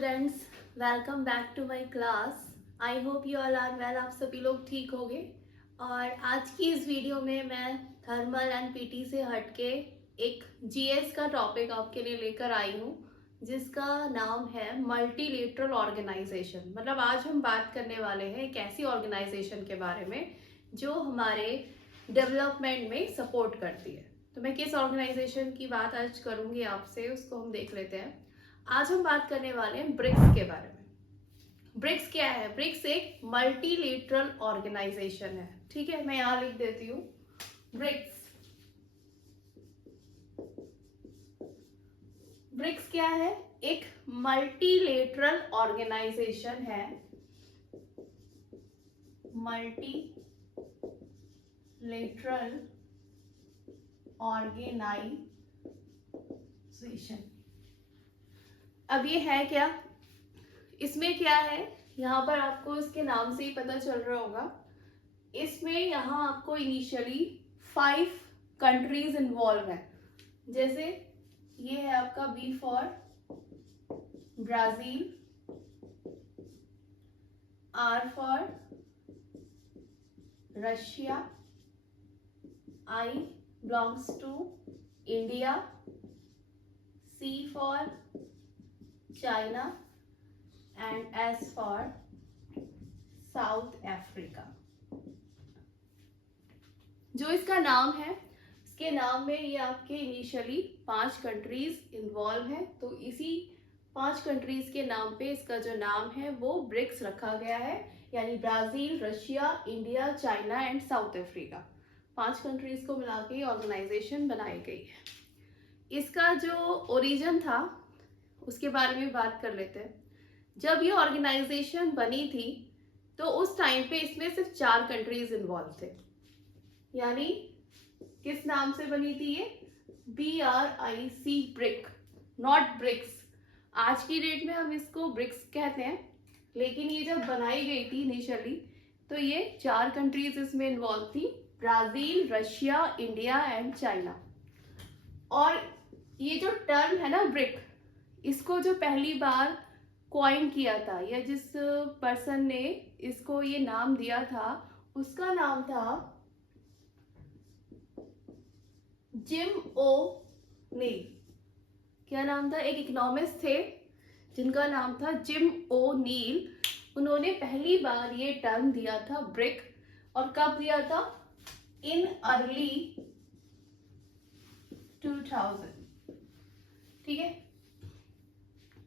Students, welcome back to my class. I hope you all are well. आप सभी लोग ठीक होंगे। और आज की इस वीडियो में मैं थर्मल एंड पीटी से हटके एक जीएस का टॉपिक आपके लिए लेकर आई हूँ, जिसका नाम है मल्टीलेटरल ऑर्गेनाइजेशन। मतलब आज हम बात करने वाले हैं एक ऐसी ऑर्गेनाइजेशन के बारे में जो हमारे डेवलपमेंट में सपोर्ट करती है। तो मैं किस ऑर्गेनाइजेशन की बात आज करूँगी आपसे, उसको हम देख लेते हैं। आज हम बात करने वाले हैं ब्रिक्स के बारे में। ब्रिक्स क्या है? ब्रिक्स एक मल्टीलेटरल ऑर्गेनाइजेशन है। ठीक है, मैं यहां लिख देती हूँ ब्रिक्स। ब्रिक्स क्या है? एक मल्टीलेटरल ऑर्गेनाइजेशन है। Multilateral organization. अब ये है क्या? इसमें क्या है, यहाँ पर आपको इसके नाम से ही पता चल रहा होगा। इसमें यहाँ आपको इनिशियली 5 कंट्रीज इन्वॉल्व है। जैसे ये है आपका B for Brazil, R for Russia, I belongs to India, C for China and S for South Africa. जो इसका नाम है, इसके नाम में ये आपके इनिशियली 5 कंट्रीज इन्वॉल्व हैं। तो इसी 5 कंट्रीज के नाम पे इसका जो नाम है वो ब्रिक्स रखा गया है, यानी Brazil, Russia, India, China and south Africa. 5 countries को मिला के ऑर्गेनाइजेशन बनाई गई है। इसका जो ओरिजिन था उसके बारे में बात कर लेते हैं। जब ये ऑर्गेनाइजेशन बनी थी तो उस टाइम पे इसमें सिर्फ 4 कंट्रीज इन्वॉल्व थे। यानी किस नाम से बनी थी ये? BRIC, BRIC, not BRICS. आज की डेट में हम इसको ब्रिक्स कहते हैं, लेकिन ये जब बनाई गई थी इनिशियली तो ये 4 कंट्रीज इसमें इन्वॉल्व थी, Brazil, Russia, India and China. और ये जो टर्म है ना ब्रिक, इसको जो पहली बार कॉइन किया था, या जिस पर्सन ने इसको ये नाम दिया था उसका नाम था जिम ओ नील। क्या नाम था? एक इकोनॉमिस्ट थे जिनका नाम था जिम ओ नील। उन्होंने पहली बार ये टर्म दिया था ब्रिक। और कब दिया था? In early 2000। ठीक है,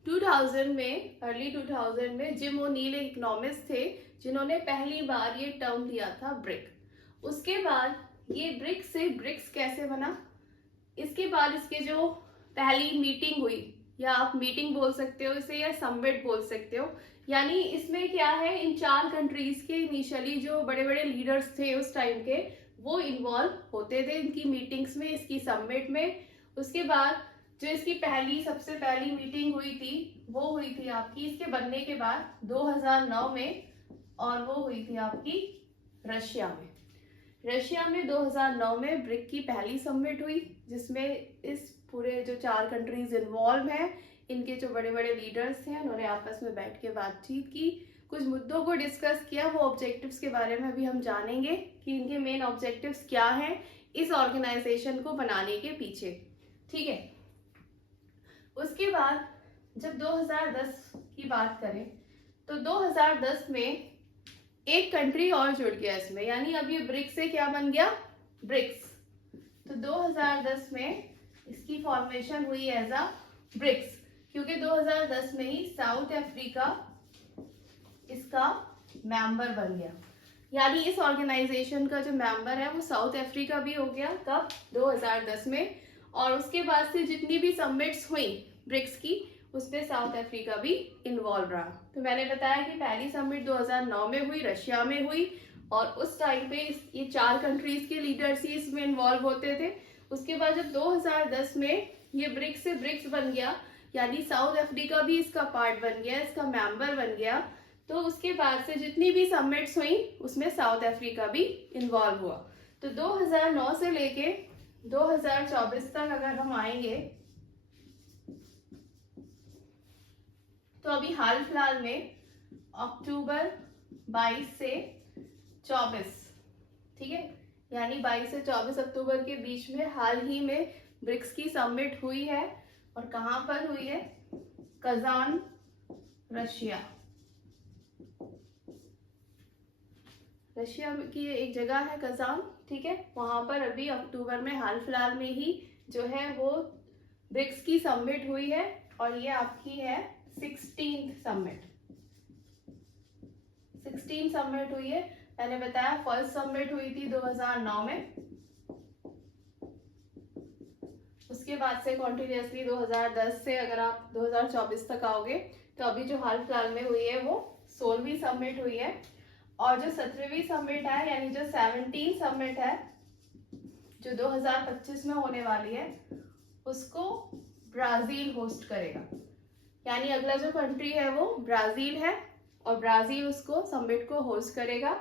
2000 में, अर्ली 2000 में जिम ओ नील एक इकोनॉमिस्ट थे जिन्होंने पहली बार ये टर्म दिया था ब्रिक। उसके बाद ये ब्रिक से ब्रिक्स कैसे बना? इसके बाद इसके जो पहली मीटिंग हुई, या आप मीटिंग बोल सकते हो इसे या समिट बोल सकते हो। यानी इसमें क्या है, इन 4 कंट्रीज के इनिशियली जो बड़े बड़े लीडर्स थे उस टाइम के, वो इन्वॉल्व होते थे इनकी मीटिंग्स में, इसकी समिट में। उसके बाद जो इसकी सबसे पहली मीटिंग हुई थी वो हुई थी आपकी इसके बनने के बाद 2009 में, और वो हुई थी आपकी रशिया में। 2009 में ब्रिक की पहली समिट हुई, जिसमें इस पूरे जो 4 कंट्रीज इन्वॉल्व हैं, इनके जो बड़े बड़े लीडर्स हैं, उन्होंने आपस में बैठ के बातचीत की, कुछ मुद्दों को डिस्कस किया। वो ऑब्जेक्टिव्स के बारे में भी हम जानेंगे कि इनके मेन ऑब्जेक्टिव्स क्या हैं इस ऑर्गेनाइजेशन को बनाने के पीछे। ठीक है, उसके बाद जब 2010 की बात करें तो 2010 में एक कंट्री और जुड़ गया इसमें, यानी अब ये ब्रिक्स से क्या बन गया? ब्रिक्स। तो 2010 में इसकी फॉर्मेशन हुई एज अ ब्रिक्स, क्योंकि 2010 में ही साउथ अफ्रीका इसका मेंबर बन गया। यानी इस ऑर्गेनाइजेशन का जो मेंबर है वो साउथ अफ्रीका भी हो गया। कब? 2010 में। और उसके बाद से जितनी भी समिट्स हुई ब्रिक्स की, उसमें साउथ अफ्रीका भी इन्वॉल्व रहा। तो मैंने बताया कि पहली समिट 2009 में हुई, रशिया में हुई, और उस टाइम पे ये 4 कंट्रीज के लीडर्स ही इसमें इन्वॉल्व होते थे। उसके बाद जब 2010 में ये ब्रिक्स से ब्रिक्स बन गया, यानी साउथ अफ्रीका भी इसका पार्ट बन गया, इसका मेंबर बन गया, तो उसके बाद से जितनी भी समिट्स हुई उसमें साउथ अफ्रीका भी इन्वॉल्व हुआ। तो 2009 से लेके 2024 तक अगर हम आएंगे तो अभी हाल फिलहाल में अक्टूबर 22 से 24, ठीक है, यानी 22 से 24 अक्टूबर के बीच में हाल ही में ब्रिक्स की समिट हुई है। और कहाँ पर हुई है? Kazan, Russia. रशिया की एक जगह है कजान, ठीक है, वहां पर अभी अक्टूबर में हाल फिलहाल में ही जो है वो ब्रिक्स की समिट हुई है। और ये आपकी है 16th समिट। 16 समिट हुई है। मैंने बताया फर्स्ट समिट हुई थी 2009 में, उसके बाद से कॉन्टिन्यूसली 2010 से अगर आप 2024 तक आओगे तो अभी जो हाल फिलहाल में हुई है वो 16वीं समिट हुई है। और जो 17वीं समिट है यानी जो 17 समिट है जो 2025 में होने वाली है उसको ब्राजील होस्ट करेगा। यानी अगला जो कंट्री है वो ब्राजील है और ब्राजील उसको समिट को होस्ट करेगा।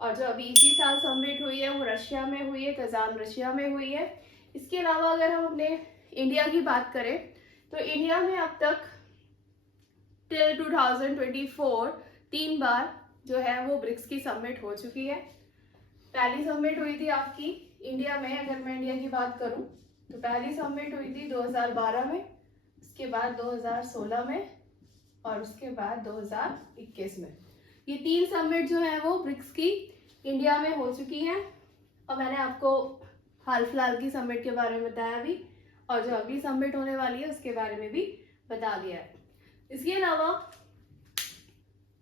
और जो अभी इसी साल समिट हुई है वो रशिया में हुई है, कजान रशिया में हुई है। इसके अलावा अगर हम अपने इंडिया की बात करें तो इंडिया में अब तक टिल 2024 3 बार जो है वो ब्रिक्स की समिट हो चुकी है। पहली समिट हुई थी आपकी इंडिया में, अगर मैं इंडिया की बात करूं तो पहली समिट हुई थी 2012 में, उसके बाद 2016 में और उसके बाद 2021 में। ये 3 समिट जो है वो ब्रिक्स की इंडिया में हो चुकी हैं। और मैंने आपको हाल फिलहाल की समिट के बारे में बताया भी, और जो अगली समिट होने वाली है उसके बारे में भी बता दिया है। इसके अलावा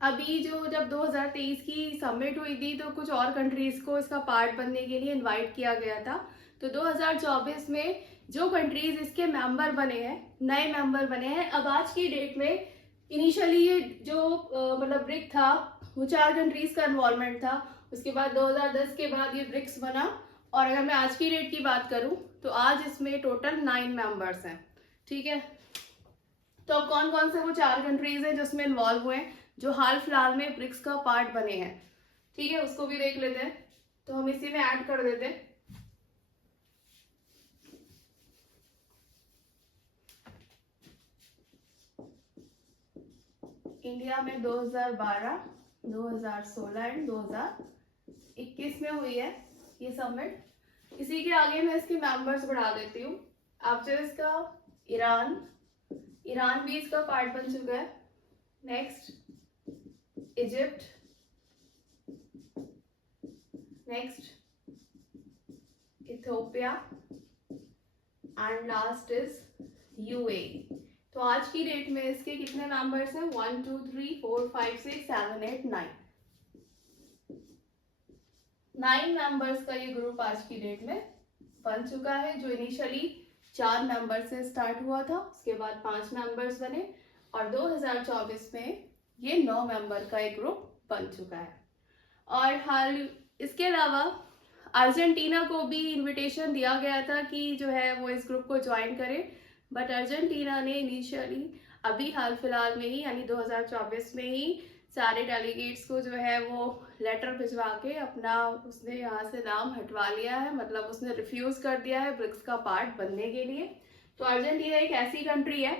अभी जो जब 2023 की समिट हुई थी तो कुछ और कंट्रीज को इसका पार्ट बनने के लिए इनवाइट किया गया था। तो 2024 में जो कंट्रीज इसके मेंबर बने हैं, नए मेंबर बने हैं, अब आज की डेट में इनिशियली ये जो मतलब ब्रिक था वो 4 कंट्रीज का इन्वॉल्वमेंट था। उसके बाद 2010 के बाद ये ब्रिक्स बना। और अगर मैं आज की डेट की बात करूं तो आज इसमें टोटल 9 मेंबर्स हैं, ठीक है। तो अब कौन कौन से वो 4 कंट्रीज हैं जिसमें इन्वॉल्व हुए हैं जो हाल फिलहाल में ब्रिक्स का पार्ट बने हैं, ठीक है, उसको भी देख लेते हैं। तो हम इसी में ऐड कर देते हैं। इंडिया में 2012, 2016 एंड 2021 में हुई है ये समिट। इसी के आगे मैं इसके मेंबर्स बढ़ा देती हूँ। अब जो इसका ईरान भी इसका पार्ट बन चुका है। Next Egypt, next Ethiopia and last is UAE. तो आज की डेट में इसके कितने मेंबर्स हैं? 1 2 3 4 5 6 7 8 9 मेंबर्स का ये ग्रुप आज की डेट में बन चुका है। जो इनिशियली 4 मेंबर से स्टार्ट हुआ था, उसके बाद 5 मेंबर्स बने और 2024 में ये 9 मेंबर का एक ग्रुप बन चुका है। और हाल इसके अलावा अर्जेंटीना को भी इनविटेशन दिया गया था कि जो है वो इस ग्रुप को ज्वाइन करे, बट अर्जेंटीना ने इनिशियली अभी हाल फिलहाल में ही यानी 2024 में ही सारे डेलीगेट्स को जो है वो लेटर भिजवा के अपना उसने यहाँ से नाम हटवा लिया है, मतलब उसने रिफ्यूज कर दिया है ब्रिक्स का पार्ट बनने के लिए। तो अर्जेंटीना एक ऐसी कंट्री है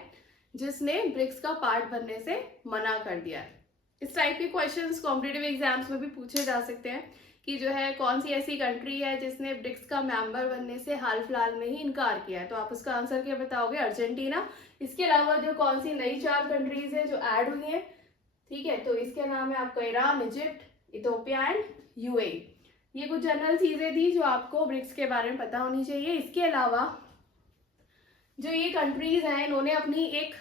जिसने ब्रिक्स का पार्ट बनने से मना कर दिया है। इस टाइप के क्वेश्चंस कॉम्पिटिटिव एग्जाम्स में भी पूछे जा सकते हैं कि जो है कौन सी ऐसी कंट्री है जिसने ब्रिक्स का मेंबर बनने से हाल फिलहाल में ही इनकार किया है। तो आप उसका आंसर क्या बताओगे? अर्जेंटीना। इसके अलावा जो कौन सी नई 4 कंट्रीज है जो ऐड हुई है, ठीक है, तो इसके नाम है आपका Iran, Egypt, Ethiopia and UAE. ये कुछ जनरल चीजें थी जो आपको ब्रिक्स के बारे में पता होनी चाहिए। इसके अलावा जो ये कंट्रीज हैं इन्होंने अपनी एक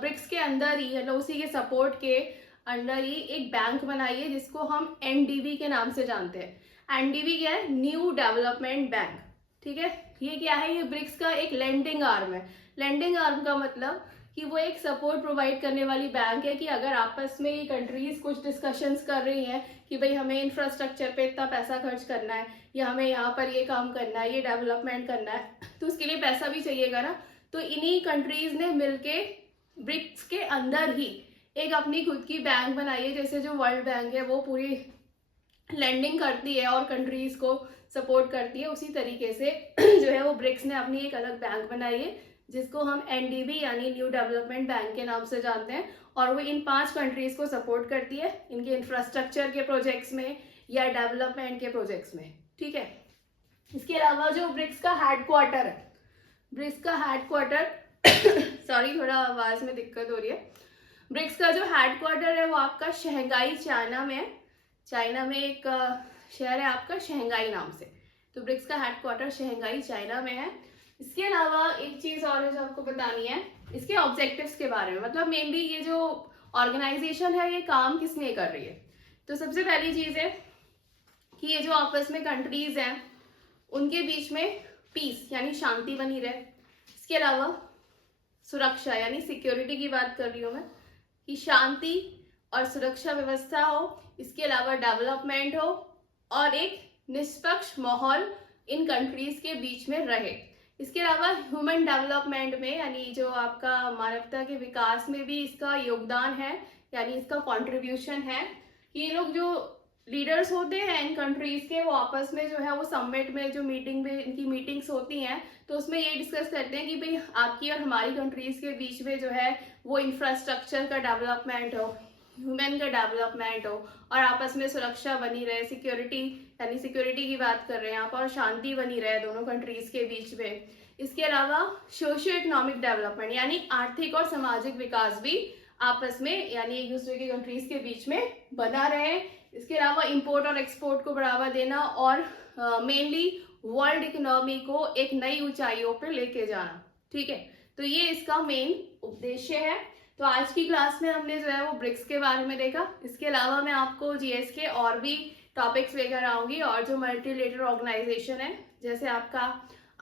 ब्रिक्स के अंदर ही मतलब उसी के सपोर्ट के अंडर ही एक बैंक बनाई है जिसको हम एनडीबी के नाम से जानते हैं। एनडीबी क्या है? न्यू डेवलपमेंट बैंक, ठीक है। ये क्या है? ये ब्रिक्स का एक लेंडिंग आर्म है। लेंडिंग आर्म का मतलब कि वो एक सपोर्ट प्रोवाइड करने वाली बैंक है कि अगर आपस में ये कंट्रीज कुछ डिस्कशंस कर रही हैं कि भाई हमें इंफ्रास्ट्रक्चर पे इतना पैसा खर्च करना है या हमें यहाँ पर ये काम करना है, ये डेवलपमेंट करना है, तो उसके लिए पैसा भी चाहिएगा ना। तो इन्हीं कंट्रीज ने मिलके ब्रिक्स के अंदर ही एक अपनी खुद की बैंक बनाई है। जैसे जो वर्ल्ड बैंक है वो पूरी लैंडिंग करती है और कंट्रीज को सपोर्ट करती है, उसी तरीके से जो है वो ब्रिक्स ने अपनी एक अलग बैंक बनाई है जिसको हम NDB यानी न्यू डेवलपमेंट बैंक के नाम से जानते हैं, और वो इन 5 कंट्रीज को सपोर्ट करती है इनके इंफ्रास्ट्रक्चर के प्रोजेक्ट्स में या डेवलपमेंट के प्रोजेक्ट्स में, ठीक है। इसके अलावा जो ब्रिक्स का हेडक्वार्टर है, ब्रिक्स का हेडक्वार्टर सॉरी थोड़ा आवाज में दिक्कत हो रही है। ब्रिक्स का जो हेडक्वार्टर है वो आपका शंघाई चाइना में है। चाइना में एक शहर है आपका शंघाई नाम से, तो ब्रिक्स का हेडक्वार्टर शंघाई चाइना में है। इसके अलावा एक चीज और है जो आपको बतानी है, इसके ऑब्जेक्टिव्स के बारे में, मतलब मेनली ये जो ऑर्गेनाइजेशन है ये काम किस लिए कर रही है। तो सबसे पहली चीज है कि ये जो आपस में कंट्रीज हैं उनके बीच में पीस यानी शांति बनी रहे। इसके अलावा सुरक्षा यानी सिक्योरिटी की बात कर रही हूँ मैं, कि शांति और सुरक्षा व्यवस्था हो, इसके अलावा डेवलपमेंट हो और एक निष्पक्ष माहौल इन कंट्रीज के बीच में रहे। इसके अलावा ह्यूमन डेवलपमेंट में यानी जो आपका मानवता के विकास में भी इसका योगदान है, यानी इसका कंट्रीब्यूशन है। ये लोग जो लीडर्स होते हैं इन कंट्रीज के, वो आपस में जो है वो समिट में जो मीटिंग में इनकी मीटिंग्स होती हैं, तो उसमें ये डिस्कस करते हैं कि भाई आपकी और हमारी कंट्रीज के बीच में जो है वो इंफ्रास्ट्रक्चर का डेवलपमेंट हो, ह्यूमन का डेवलपमेंट हो और आपस में सुरक्षा बनी रहे, सिक्योरिटी यानी सिक्योरिटी की बात कर रहे हैं यहाँ पर, और शांति बनी रहे दोनों कंट्रीज के बीच में। इसके अलावा सोशियो इकोनॉमिक डेवलपमेंट यानी आर्थिक और सामाजिक विकास भी आपस में यानी एक दूसरे की कंट्रीज के बीच में बना रहे। इसके अलावा इंपोर्ट और एक्सपोर्ट को बढ़ावा देना और मेनली वर्ल्ड इकोनॉमी को एक नई ऊंचाइयों पे लेके जाना, ठीक है। तो ये इसका मेन उद्देश्य है। तो आज की क्लास में हमने जो है वो ब्रिक्स के बारे में देखा। इसके अलावा मैं आपको जीएस के और भी टॉपिक्स लेकर आऊंगी, और जो मल्टीलेटरल ऑर्गेनाइजेशन है जैसे आपका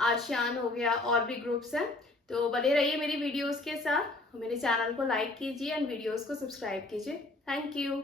आसियान हो गया और भी ग्रुप्स हैं। तो बने रहिए मेरी वीडियोस के साथ, मेरे चैनल को लाइक कीजिए एंड वीडियोस को सब्सक्राइब कीजिए। Thank you.